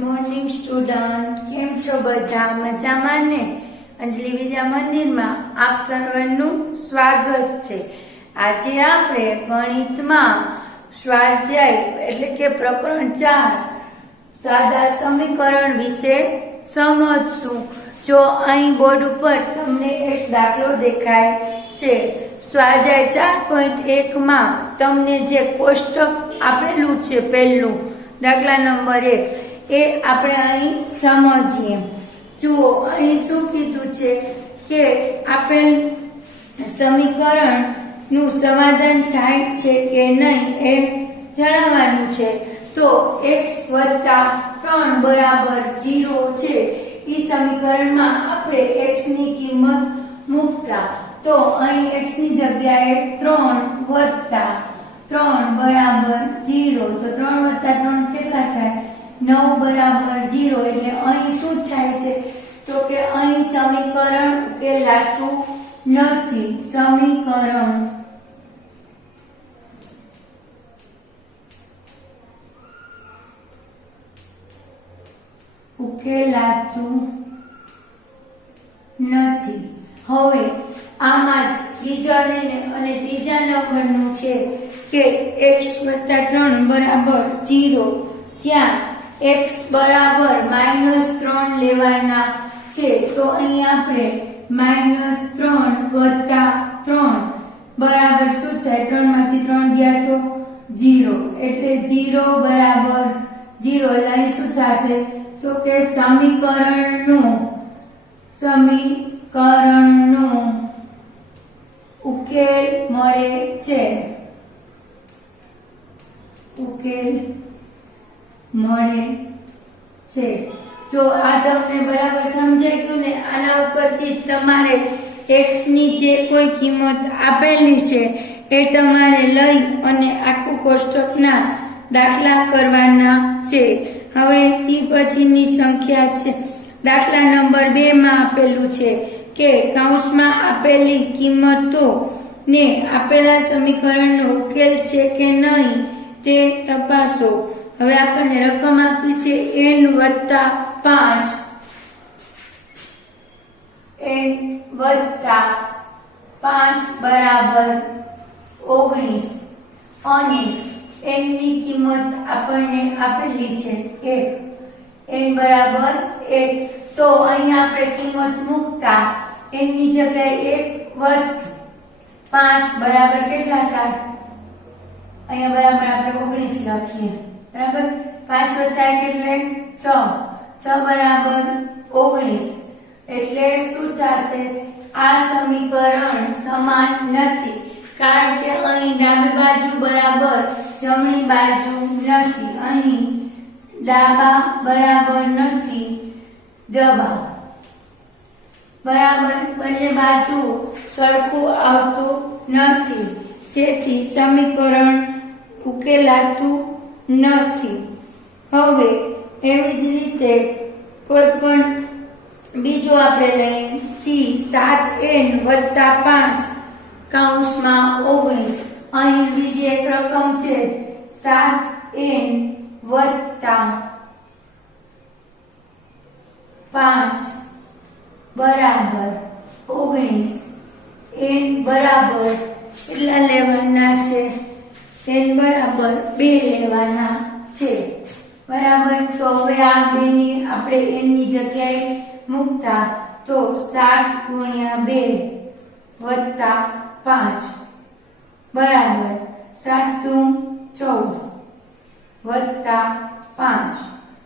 Morning student, કેમ છો બધા? મજામાં ને? અંજલિ વિદ્યા મંદિરમાં આપ સર્વનું સ્વાગત છે. આજે આપણે ગણિતમાં સ્વાધ્યાય એટલે કે પ્રકરણ 4 સાદા સમીકરણ વિશે સમજશું. જો અહીં બોર્ડ ઉપર તમને એક દાખલો દેખાય છે, સ્વાધ્યાય 4.1 માં તમને જે કોષ્ટક આપેલું છે, પહેલું દાખલા નંબર 1, એ આપણે અહીં સમજીએ. જુઓ, અહીં શું કીધું છે કે આપેલ સમીકરણ નું સમાધાન થાય છે કે નહીં એ જણાવવાનું છે. તો x + 3 બરાબર 0 છે. એ સમીકરણમાં આપણે x ની કિંમત મૂકતા, તો અહીં x ની જગ્યાએ 3 + 3 બરાબર 0. તો 3 + 3 કેટલા થાય? 9 બરાબર 0. એટલે અહીં શું થાય છે? તો કે અહીં સમીકરણ ઉકેલાતું નથી. સમીકરણ ઉકેલાતું નથી. હવે આમાં જ ત્રીજા અને ત્રીજા નંબરનું છે કે x + 3 બરાબર 0, જ્યાં x બરાબર -3 લેવાના છે. તો અહીં આપણે -3 + 3 બરાબર શું થાય? 3 માંથી 3 ગયા તો 0. એટલે 0 બરાબર 0. એટલે અહીં શું થશે? તો કે સમીકરણનો ઉકેલ મળે છે. ઉકેલ મળે છે. જો આ તમને બરાબર સમજાઈ ગયું ને, આના ઉપરથી તમારે x ની જે કોઈ કિંમત આપેલી છે એ તમારે લઈ અને આખું કોષ્ટકના દાખલા કરવાના છે. હવે તે પછીની સંખ્યા છે, દાખલા નંબર 2 માં આપેલું છે કે કૌંસમાં આપેલી કિંમતો ને આપેલા સમીકરણનો ઉકેલ છે કે નહીં તે તપાસો. હવે આપણને રકમ આપી છે n + 5, n + 5 બરાબર 19 અને n ની કિંમત આપણને આપેલી છે 1. n બરાબર 1. તો અહીં આપણે કિંમત મૂકતા n ની જગ્યાએ 1 + 5 બરાબર કેટલા થાય? અહીંયા બરાબર આપણે 19 લખીએ. બરાબર, 5 + 1 એટલે 6. 6 બરાબર 19. એટલે શું થશે? આ સમીકરણ સમાન નથી, કારણ કે અહીં ડાબી બાજુ બરાબર જમણી બાજુ નથી. અહીં ડાબા બરાબર નથી, જમા બરાબર, બંને બાજુ સરખું આવતું નથી. તેથી સમીકરણ ઉકેલાતું નથી. હવે એવી જ રીતે કોઈ પણ બીજું આપણે લઈએ, c 7n + 5 કૌંસમાં 19. અહીં બીજી એક રકમ છે 7n + 5 બરાબર 19. n બરાબર કેટલા લેવાના છે? n બરાબર 2 લેવાના છે. બરાબર, તો હવે આ 2 ની આપણે n ની જગ્યાએ મૂકતા, તો 7 × 2 + 5 બરાબર 7 × 14 + 5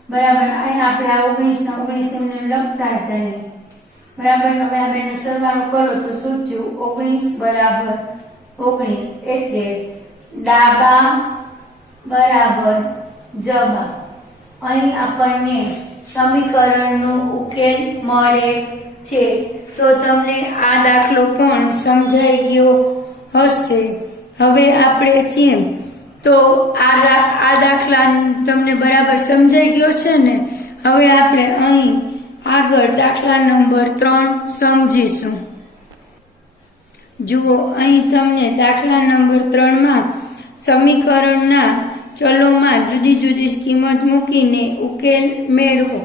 બરાબર. અહીં આપણે આ 19 ના 19 એમને લખતા જઈએ. બરાબર, હવે આ બેનો સરવાળો કરો તો શું થયું? 19 બરાબર 19. એટલે ડાબા બરાબર જમા. અહીં આપણને સમીકરણનો ઉકેલ મળે છે. તો તમને આ દાખલો પણ સમજાઈ ગયો હશે. હવે આપણે છીએ તો આ દાખલા તમને બરાબર સમજાઈ ગયો છે ને. હવે આપણે અહીં આગળ દાખલા નંબર 3 સમજીશું. જુઓ, અહીં તમને દાખલા નંબર 3 માં સમીકરણના ચલોમાં જુદી જુદી કિંમત મૂકીને ઉકેલ મેળવો.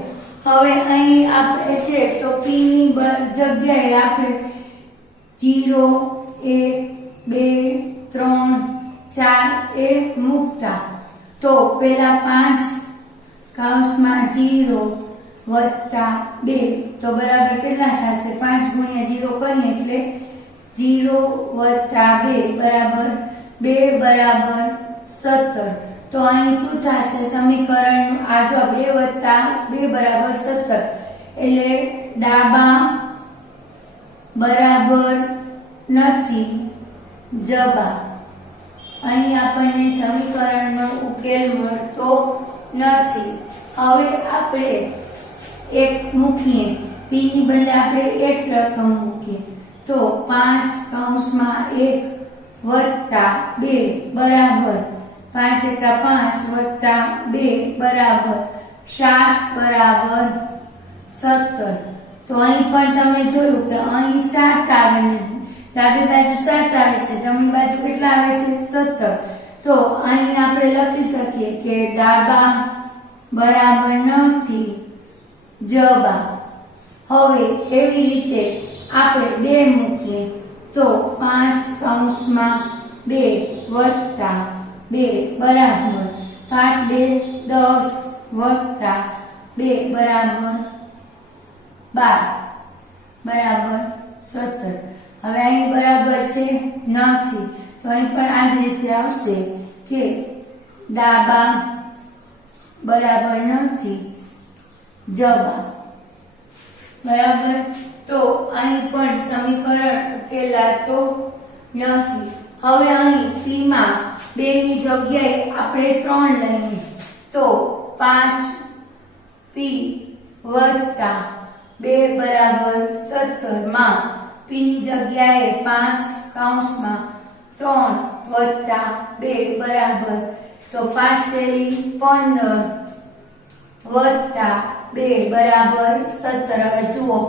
હવે અહીં આપણે છે તો p ની જગ્યાએ આપણે 0 1 2 3 4 એ મૂકતા તો પેલા 5 કૌંસમાં 0 વત્તા 2 તો બરાબર કેટલા થશે? 5 ગુણ્યા 0 કરીએ એટલે 0 વત્તા 2 બરાબર 2 બરાબર 17. તો અહીં શું થશે? સમીકરણનું આ જો 2 વત્તા 2 બરાબર 17 એટલે ડાબા બરાબર નથી જબા. અહીં આપણને સમીકરણનો ઉકેલ મળતો નથી. હવે આપણે એક મૂકીએ, p ની બદલે આપણે એક રકમ મૂકીએ તો 5 કૌંસમાં 1 વત્તા 2 બરાબર 5 એકા 5 વત્તા 2 બરાબર 7 બરાબર 17. તો અહીં પણ તમે જોયું કે અહીં 7 આવે ને ડાબી બાજુ 7 આવે છે, જમણી બાજુ કેટલા આવે છે? 17. તો અહીં આપણે લખી શકીએ કે ડાબા બરાબર નથી જબા. હવે એવી રીતે આપણે 2 મૂકીએ તો 5 કૌંસમાં 2 વત્તા 2 બરાબર 5 2 10 વત્તા 2 બરાબર 12 બરાબર 17. હવે અહીં બરાબર છે નથી તો અહીં પણ આ જ રીતે આવશે કે ડાબા બરાબર નથી જબા. બરાબર. તો અહીં પણ સમીકરણ ઉકેલાતો નથી. હવે અહીં p માં 2 ની જગ્યાએ આપણે 3 લઈએ તો 5p વત્તા 2 બરાબર 17 માં p ની જગ્યાએ 5 કૌંસમાં 3 વત્તા 2 બરાબર તો 5 તેરી 15 વત્તા 2 બરાબર 17. હવે જુઓ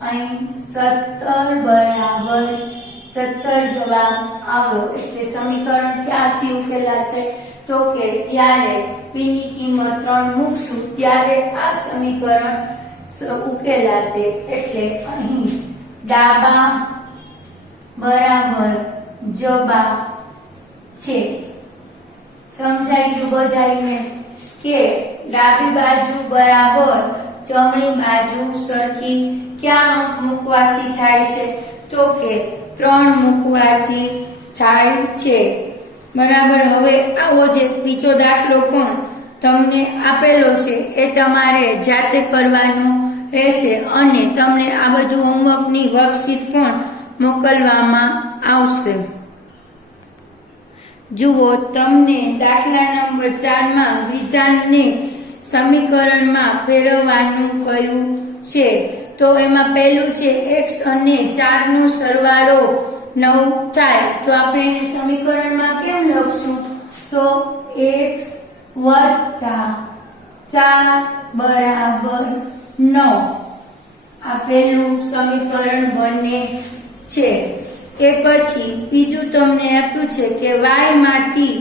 અહીં 17 બરાબર 17 જવાબ આવ્યો. એટલે સમીકરણ ક્યાંથી ઉકેલાશે? તો કે જ્યારે p ની કિંમત 3 મૂકશું ત્યારે આ સમીકરણ ઉકેલાશે. એટલે અહીં ડાબા બરાબર જબા છે. સમજાઈ ગયું બધાને કે ડાબી બાજુ બરાબર જમણી બાજુ સરખી ક્યાં અંક મૂકવાથી થાય છે? તો કે 3 મૂકવાથી થાય છે. બરાબર. હવે આવો જે બીજો દાખલો પણ તમને આપેલો છે એ તમારે જાતે કરવાનો રહેશે અને તમને આ બધું હોમવર્કની વર્કશીટ પણ મોકલવામાં આવશે. જુઓ, તમને દાખલા નંબર 4 માં વિધાનને સમીકરણમાં ફેરવવાનું કહ્યું છે. તો એમાં પહેલું છે x અને 4 નો સરવાળો 9 થાય. તો આપણે એને સમીકરણમાં કેમ લખશું? તો x વત્તા 4 બરાબર 9. આ પહેલું સમીકરણ બને છે. એ પછી બીજું તમને આપ્યું છે કે y માંથી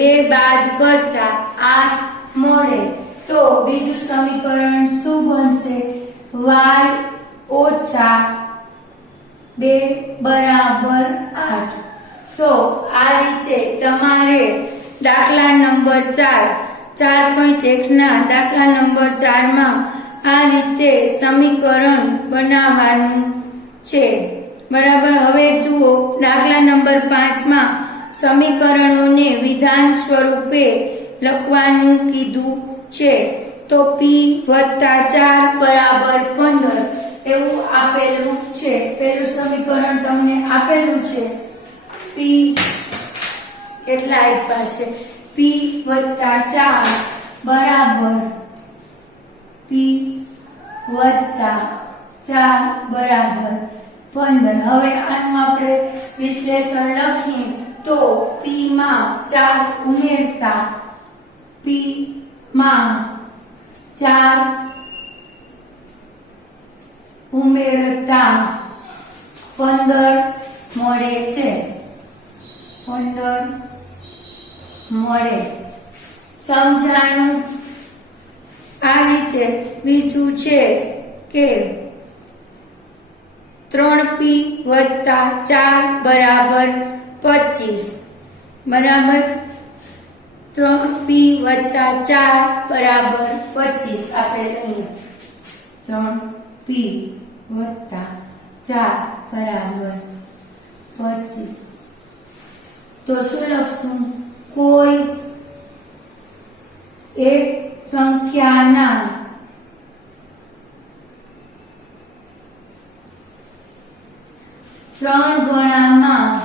2 બાદ કરતા 8 મળે. તો બીજું સમીકરણ શું બનશે? y ઓછા 2 બરાબર 8. તો આ રીતે તમારે દાખલા નંબર 4.1 ના દાખલા નંબર 4 માં આ રીતે સમીકરણ બનાવવાનું છે. બરાબર. હવે જુઓ, દાખલા નંબર 5 માં સમીકરણોને વિધાન સ્વરૂપે લખવાનું કીધું છે. તો p વત્તા 4 બરાબર 15 એવું આપેલું છે. પેલું સમીકરણ તમને આપેલું છે. p કેટલા આપ્યા છે? p વત્તા 4 બરાબર p વત્તા 4 બરાબર 15. હવે આનું આપણે વિશ્લેષણ લખીએ તો p માં 4 ઉમેરતા p માં 4 ઉમેરતા 15 મળે છે. 15 મળે સમજાણું આ રીતે બીજું છે કે 3p + 4 બરાબર 25 બરાબર 3p + 4 બરાબર 25 આપણે લઈએ 3p + 4 બરાબર 25 તો શું લખશું કોઈ એક સંખ્યાના ત્રણ ગણામાં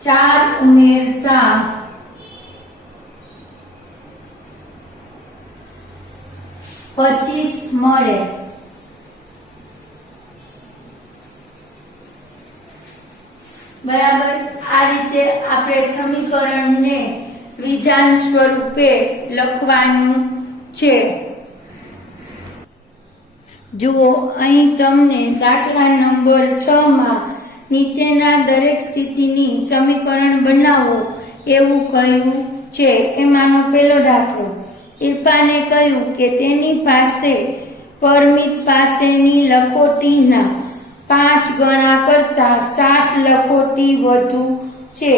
4 ઉમેરતા 25 મળે બરાબર આ રીતે આપણે સમીકરણને વિધાન સ્વરૂપે લખવાનું છે જુઓ અહીં તમને દાખલા નંબર 6 માં નીચેના દરેક સ્થિતિની સમીકરણ બનાવો એવું કહ્યું છે એમાંનો પહેલો દાખલો ઇરફાને કહ્યું કે તેની પાસે પરમિત પાસેની લખોટીના 5 ગણા કરતા 7 લખોટી વધુ છે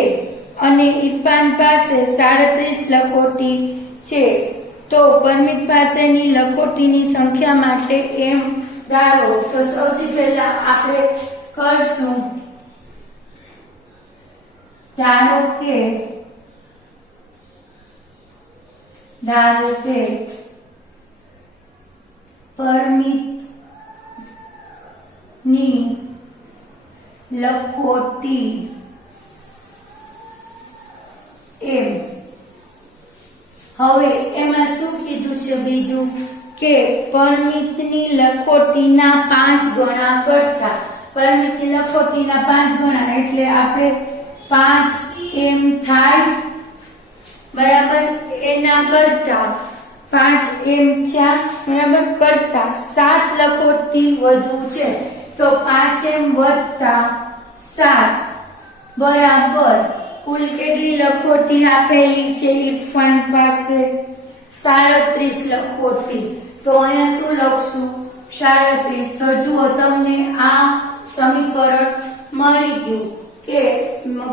અને ઇરફાન પાસે 37 લખોટી છે તો પરમિત પાસેની લખોટીની સંખ્યા માટે એમ ધારો તો સૌથી પહેલા આપણે કરશું ધારો કે પરમિત ની લખોટી એમ હવે એમાં શું કીધું છે બીજું કે પરમિતની લખોટીના 5 ગણા કરતા પરમિતની લખોટીના 5 ગણા એટલે આપણે 5 એમ થાય બરાબર એના કરતા 5 એમ થયા બરાબર કરતા 7 લખોટી વધુ છે તો 5m + 7 બરાબર કુલ કેટલી લખોટી આપેલી છે ઇરફાન પાસે 37 લખોટી તો અહીંયા શું લખશું 37 તો જુઓ તમને આ સમીકરણ મળી ગયું કે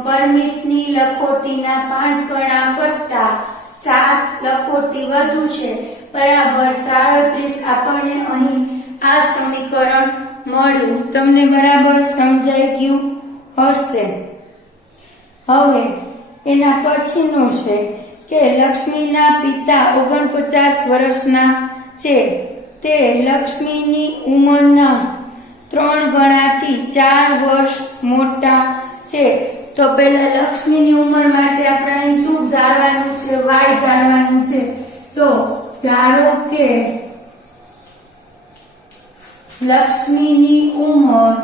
પરમિતની લખોટીના 5 ગણા કરતા 7 લખોટી વધુ છે બરાબર 37 આપણને અહીં આ સમીકરણ મળ્યું તમને બરાબર સમજાઈ ગયું હશે હવે એના પછીનું છે કે લક્ષ્મીના પિતા 49 વર્ષના છે તે લક્ષ્મીની ઉંમરના 3 ગણાથી 4 વર્ષ મોટા છે તો પહેલા લક્ષ્મીની ઉંમર માટે આપણે અહીં શું ધારવાનું છે y ધારવાનું છે તો ધારો કે લક્ષ્મીની ઉંમર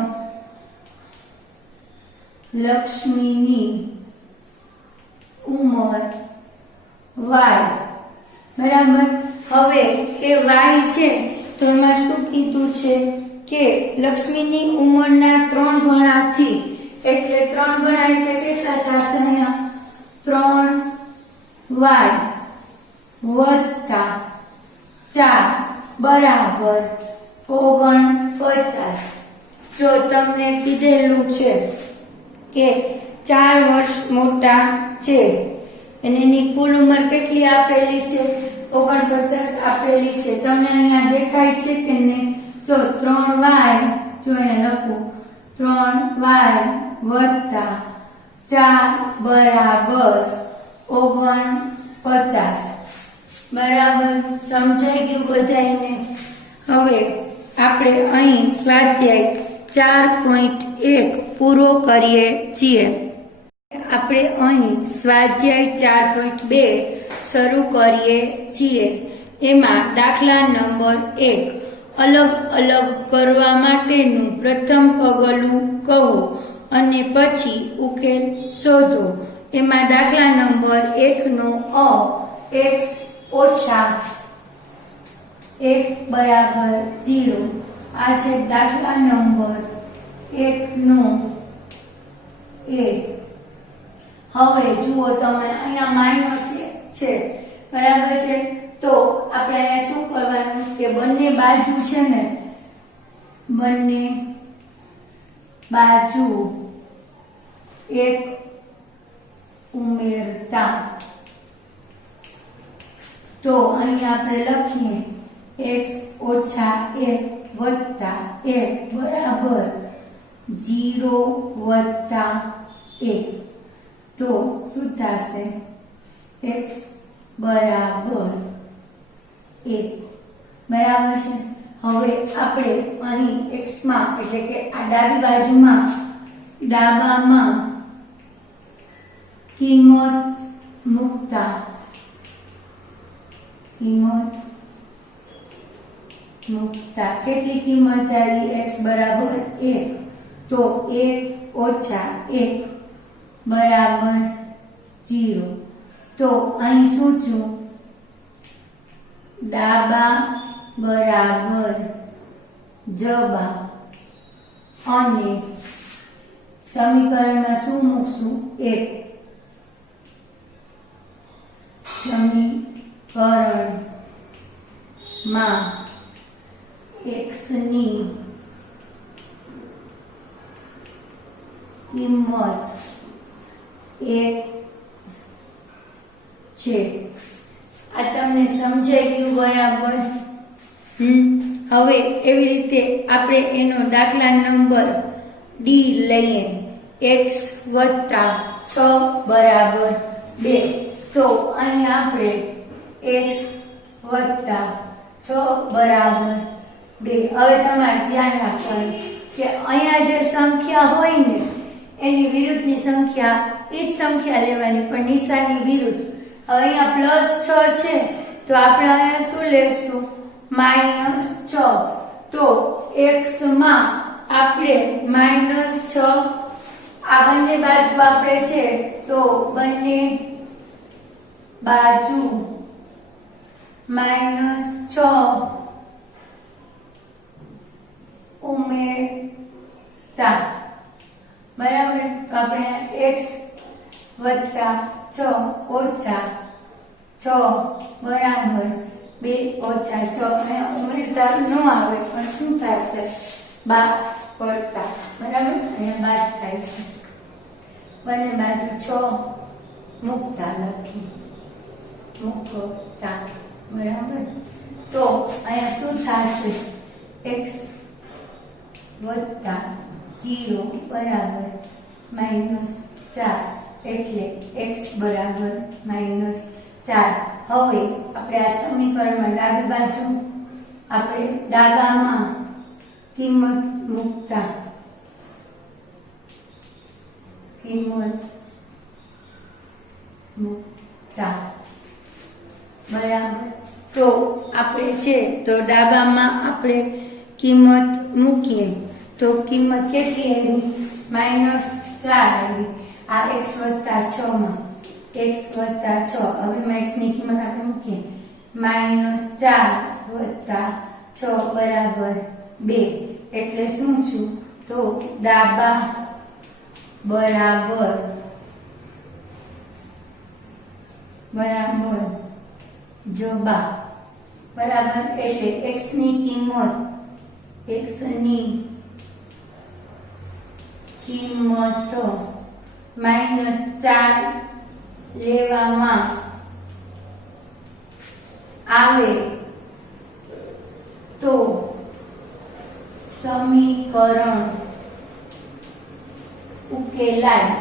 y બરાબર હવે એ y છે તો એમાં શું કીધું છે કે લક્ષ્મીની ઉંમરના 3 ગણાથી એટલે 3 ગણા એટલે કેટલા થશે અહીંયા 3y + 4 બરાબર 49 જો તમને કીધેલું છે કે 4 વર્ષ મોટા છે અને એની કુલ ઉંમર કેટલી આપેલી છે 49 આપેલી છે તમને અહીંયા દેખાય છે કે નહીં જો 3y જો અહીંયા લખું 3y + 4 બરાબર 49 બરાબર સમજાઈ ગયું બધાને હવે આપણે અહીં સ્વાધ્યાય 4.1 પૂરો કરીએ છીએ આપણે અહીં સ્વાધ્યાય 4.2 શરૂ કરીએ છીએ એમાં દાખલા નંબર 1 અલગ અલગ કરવા માટેનું પ્રથમ પગલું કહો અને પછી ઉકેલ શોધો એમાં દાખલા નંબર 1 નો x ઓછા 1 બરાબર 0 આ છે દાખલા નંબર 1 નો માઇનસ છે, બરાબર છે. તો આપણે અહીંયા શું કરવાનું કે બંને બાજુ છે ને, બંને બાજુ એક ઉમેરતા, તો અહીં આપણે લખીએ x ઓછા 1 વત્તા 1 બરાબર 0 વત્તા 1. તો શું થશે? x બરાબર 1, બરાબર છે. હવે આપણે અહીં x માં એટલે કે આ ડાબામાં કિંમત મૂકતા કેટલી કિંમત આવી? x બરાબર 1, તો 1 ઓછા 1 બરાબર 0. તો અહીં શું છું? ડાબા બરાબર જબા, અને સમીકરણમાં શું મૂકશું? 1. સમીકરણમાં x ની કિંમત 1 છે. આ તમને સમજાઈ ગયું? બરાબર. હવે એવી રીતે આપણે એનો દાખલા નંબર D લઈએ. x વત્તા 6 બરાબર 2. તો અહીં આપણે x વત્તા 6 બરાબર 2. હવે તમારે ધ્યાન રાખવાનું કે અહીંયા જે સંખ્યા હોય ને એની વિરુદ્ધની સંખ્યા એ જ સંખ્યા લેવાની, પણ નિશાની વિરુદ્ધ. હવે અહીંયા પ્લસ 6 છે તો આપણે અહીંયા શું લેશું? માઇનસ 6. તો x માં આપણે માઇનસ 6, આ બંને બાજુ આપણે છે તો બંને બાજુ માઇનસ 6 ઉમેરતા, બરાબર. તો આપણે x વત્તા 6 ઓછા 6 બરાબર 2 ઓછા 6. અહીંયા ઉમેરતા ન આવે પણ શું થશે? બાદ કરતા, બરાબર. અહીંયા બાદ થાય છે. બંને બાજુ 6 મૂકતા લખી, મૂકતા, બરાબર. તો અહીંયા શું થશે? x વત્તા 0 બરાબર -4, એટલે x બરાબર -4. હવે આપણે આ સમીકરણમાં ડાબી બાજુ આપણે ડાબામાં કિંમત મૂકતા બરાબર. તો આપણે છે તો ડાબામાં આપણે કિંમત મૂકીએ તો કિંમત કેટલી આવી? -4 આવી. આ x વત્તા 6 માં x વત્તા 6, હવે x ની કિંમત આપણે મૂકીએ -4 વત્તા 6 બરાબર 2. એટલે શું છું? તો ડાબા બરાબર જબા, બરાબર. એટલે x ની કિંમત -4 લેવામાં આવે તો સમીકરણ ઉકેલાય,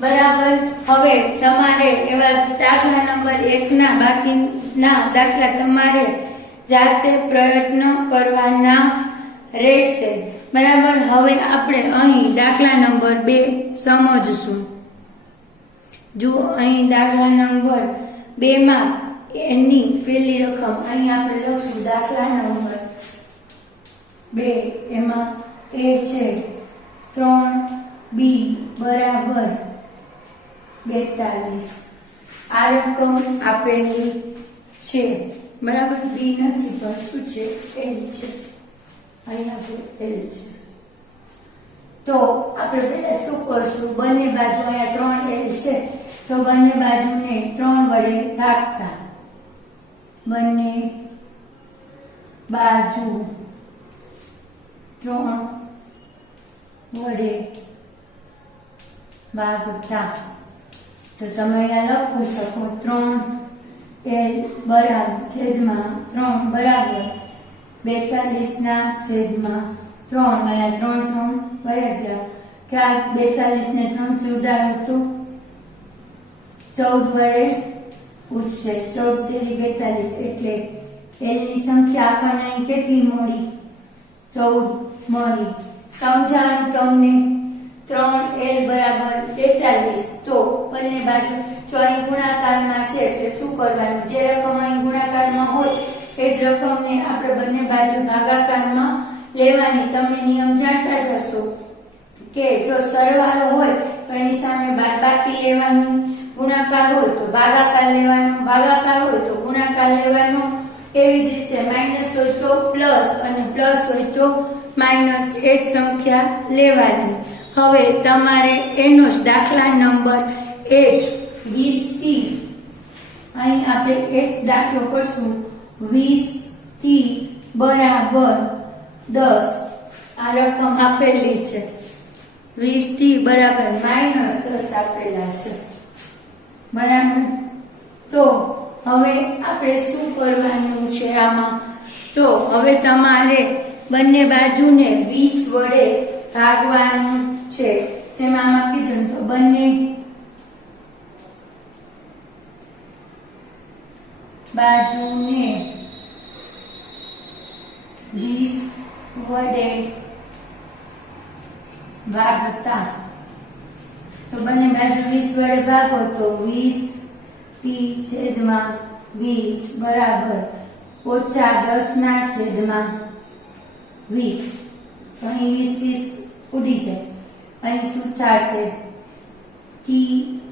બરાબર. હવે તમારે એવા દાખલા નંબર 1 ના બાકીના દાખલા તમારે જાતે પ્રયત્ન કરવાના રહેશે, બરાબર. હવે આપણે અહીં દાખલા નંબર 2 સમજશું. જો અહીં દાખલા નંબર 2 માં એની પહેલી રકમ અહીં આપણે લખશું દાખલા નંબર 2, એમાં a છે 3b બરાબર 42. આ રકમ આપેલી છે, બરાબર. b નથી પણ શું છે? l છે. અહીંયા L છે. તો તો આપણે પહેલા શું કરશું, બંને બાજુ અહીંયા 3l છે તો બંને બાજુને 3 વડે ભાગતા, બંને બાજુ 3 વડે ભાગતા. તો તમે અહીંયા લખી શકો 3l બરાબર છેદમાં 3 બરાબર 42 ના છેદમાં 3. અહીંયા 3 3 વયા ગયા. ક્યાંક 42 ને 3 થી ઉડાડો તો 14 વડે ઉડશે. 14 તેરી 42 એટલે l ની સંખ્યા આપણને અહીં કેટલી મળી? 14 મળી. સમજાણું તમને? 3l બરાબર 42. તો બંને બાજુ જો અહીં ગુણાકારમાં છે એટલે શું કરવાનું, જે રકમ અહીં ગુણાકારમાં હોય એ જ રકમને આપણે બંને બાજુ ભાગાકારમાં લેવાની. તમે નિયમ જાણતા જ હશો કે જો સરવાળો હોય તો એની સામે બાદબાકી લેવાની, ગુણાકાર હોય તો ભાગાકાર લેવાનો, ભાગાકાર હોય તો ગુણાકાર લેવાનો. એવી જ રીતે માઇનસ હોય તો પ્લસ અને પ્લસ હોય તો માઇનસ એ જ સંખ્યા લેવાની. હવે તમારે એનો જ દાખલા નંબર H20T, અહીં આપણે H દાખલો કરશું 20T બરાબર 10. આ રકમ આપેલી છે 20T બરાબર -10 આપેલા છે બરાબર. તો હવે આપણે શું કરવાનું છે આમાં? તો હવે તમારે બંને બાજુને 20 વડે ભાગવાનું છે. જેમાં આમાં કીધું તો બંને બાજુને 20 વડે ભાગતા. તો બંને બાજુ 20 વડે ભાગો તો 20t છેદમાં 20 બરાબર -10 ના છેદમાં 20. તો અહીં 20 ઉડી જાય. અહીં શું થશે? t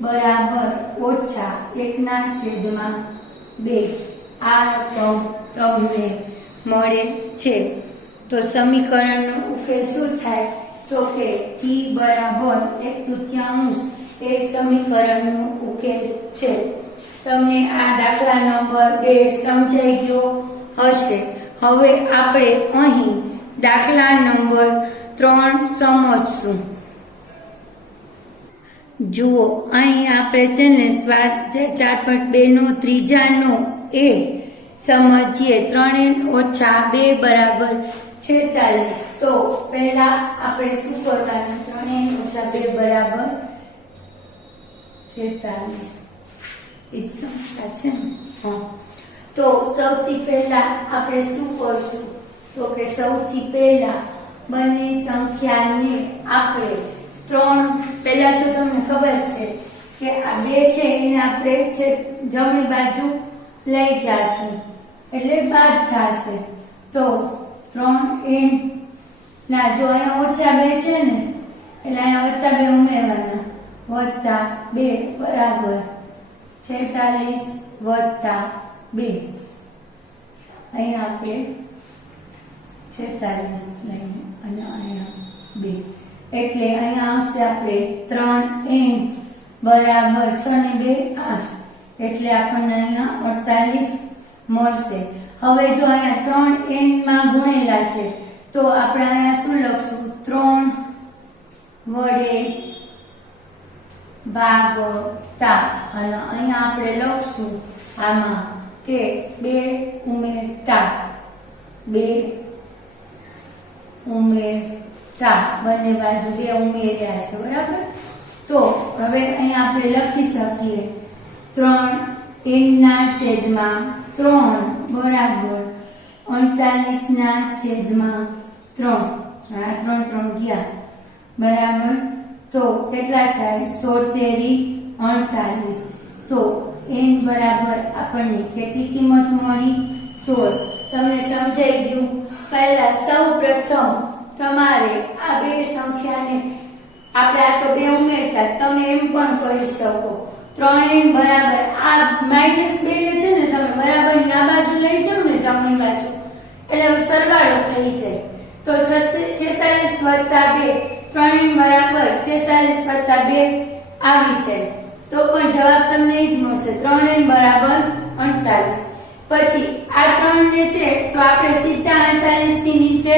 બરાબર -1 ના છેદમાં 2. આ રકમ તમને મળે છે. તો સમીકરણનો ઉકેલ શું થાય? તો કે t બરાબર 1/3 એ સમીકરણનો ઉકેલ છે. તમને આ દાખલા નંબર 2 સમજાઈ ગયો હશે. હવે આપણે અહીં દાખલા નંબર 3 સમજશું. જુઓ, અહીં આપણે છે ને સ્વાધ્યાય 4.2 નો ત્રીજાનો એ સમજીએ. 3n - 2 બરાબર 46. તો પહેલા આપણે શું કરવાનું? 3n - 2 બરાબર 46 એ સંખ્યા છે ને. હા, તો સૌથી પહેલા આપણે શું કરશું? તો કે સૌથી પહેલા બંને સંખ્યાને આપણે 3, પહેલા તો તમને ખબર છે કે આ 2 છે એને આપણે જમણી બાજુ લઈ જાશું એટલે બાદ થશે. તો 3n ના જો અહીંયા -2 છે ને એટલે અહીંયા +2 ઉમેરવાના, +2 બરાબર 46 + 2. અહીંયા આપણે 46 લઈને અને અહીંયા 2 એટલે અહીંયા આવશે આપણે 3n બરાબર 6 ને 2 8 એટલે આપણને અહીંયા 48 મળશે. હવે જો અહીંયા 3n માં ગુણેલા છે તો આપણે અહીંયા શું લખશું? 3 વડે ભાગતા અને અહીંયા આપણે લખશું આમાં કે 2 ઉમેરતા, 2 ઉમેરતા, બંને બાજુ 2 ઉમેર્યા છે બરાબર. તો હવે અહીંયા આપણે લખી શકીએ 3n ના છેદમાં 3 બરાબર 48 ના છેદમાં 3. આ 3 3 ગયા બરાબર. તો કેટલા થાય? 16 તેરી 48. તો n બરાબર આપણને કેટલી કિંમત મળી? 16. તમને સમજાઈ ગયું? પહેલા સૌ પ્રથમ તમારે આ બે સંખ્યાને આપણે આ તો 2 ઉમેરતા, તમે એમ પણ કરી શકો 3n બરાબર આ -2 છે ને તમે બરાબર ના બાજુ લઈ જાઓ ને જમણી બાજુ એટલે સરવાળો થઈ જાય. તો 46 + 2 3n બરાબર 46 વત્તા 2 આવી જાય તો પણ જવાબ તમને એ જ મળશે 3n બરાબર 48. પછી આ 3 ને છે તો આપણે સીધા 48 ની નીચે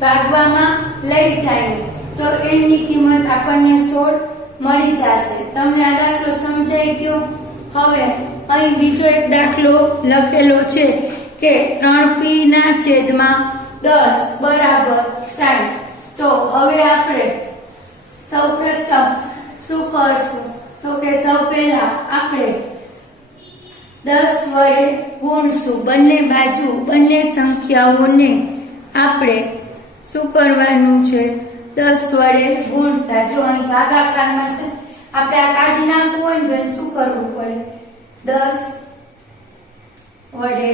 ભાગવામાં લઈ જઈએ તો n ની કિંમત આપણને 16 મળી જશે. તમને આ દાખલો સમજાઈ ગયો? હવે અહીં બીજો એક દાખલો લખેલો છે કે 3p ના છેદમાં 10 બરાબર 60. તો હવે આપણે સૌપ્રથમ શું કરશું તો કે સૌ પહેલા આપણે 10 વડે ગુણશું. બંને બાજુ બંને સંખ્યાઓને આપણે શું કરવાનું છે 10 વડે ગુણતા. જો અહીં ભાગાકારમાં છે આપણે આ કાઢી નાખવું હોય તો શું કરવું પડે 10 વડે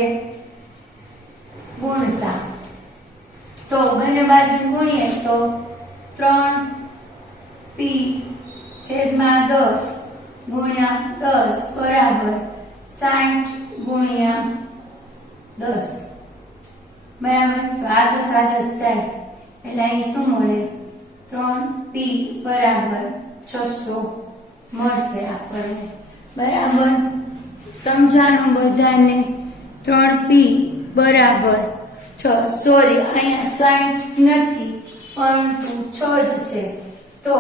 ગુણતા. તો બંને બાજુ ગુણીએ તો 3p છેદમાં 10 ગુણ્યા 10 બરાબર 60 ગુણ્યા 10 બરાબર. તો આ તો સાદસ જાય એટલે અહીં શું મળે 3p બરાબર 600 મળશે આપણને. બરાબર સમજાણું બધાને? 3p બરાબર 6 સોરી અહીંયા 60 નથી પરંતુ 6 જ છે તો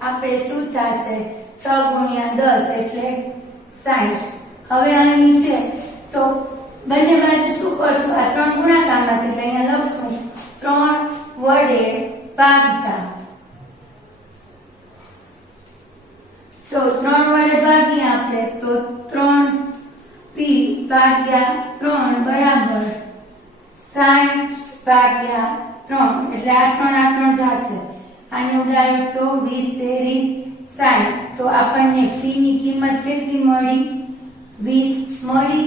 આપણે શું થશે 6 ગુણ્યા 10 એટલે 60. હવે અહીં છે તો બંને બાજુ શું કરશું આ 3 ગુણાકારમાં છે એટલે અહીંયા લખશું 3 વડે ભાગતા. તો 3 વડે ભાગીએ આપણે તો 3p ભાગ્યા 3 બરાબર 60 ભાગ્યા 3 એટલે આ 3 જશે. આને ઉડાડો તો 20 તેરી 60. તો આપણને p ની કિંમત કેટલી મળી 20 મળી.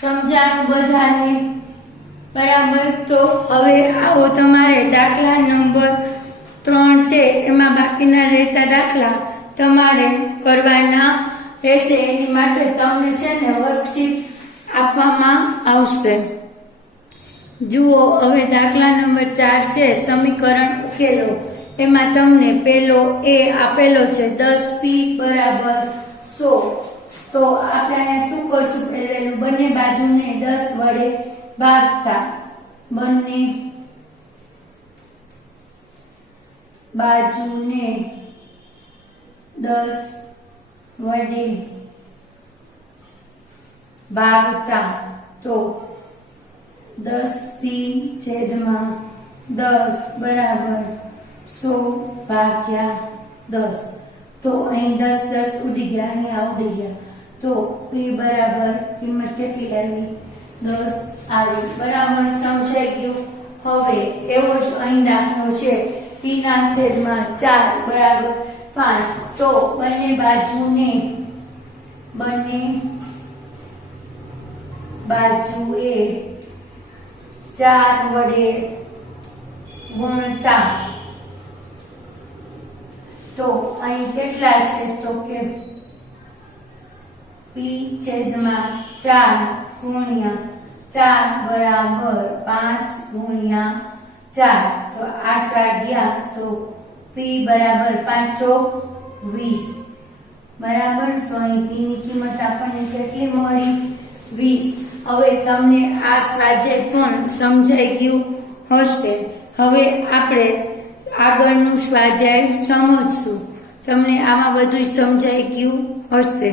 સમજાણું બધાને? બરાબર. તો હવે આવો તમારે દાખલા નંબર 3 છે એમાં બાકીના રહેતા દાખલા તમારે કરવાના રહેશે. એની માટે તમને છે ને વર્કશીટ આપવામાં આવશે. જુઓ હવે દાખલા નંબર 4 છે સમીકરણ ઉકેલો. એમાં તમને પેલો એ આપેલો છે 10p બરાબર 100. તો આપણે શું કરશું પહેલું બંને બાજુને 10 વડે ભાગતા. બંને બાજુને 10 વડે ભાગતા. તો 10p છેદમાં 10 બરાબર 100 ભાગ્યા 10. તો અહીં 10 ઉડી ગયા, અહીંયા ઉડી ગયા. તો p બરાબર કિંમત કેટલી આવી 10 આવી. બરાબર સમજાઈ ગયું? હવે એવો જ અહીં દાખલો છે p ના છેદમાં 4 બરાબર 5. તો બંને બાજુએ 4 વડે ગુણતા. તો અહીં કેટલા છે તો કે p છેદમાં 4 ગુણ્યા 4 બરાબર 5 ગુણ્યા 4. તો આ 4 ગયા તો p બરાબર 5 ચોક 20 બરાબર. તો અહીં p ની કિંમત આપણને કેટલી મળી 20. હવે તમને આ સ્વાધ્યાય પણ સમજાઈ ગયું હશે. હવે આપણે આગળનું સ્વાધ્યાય સમજશું. તમને આમાં બધું સમજાઈ ગયું હશે.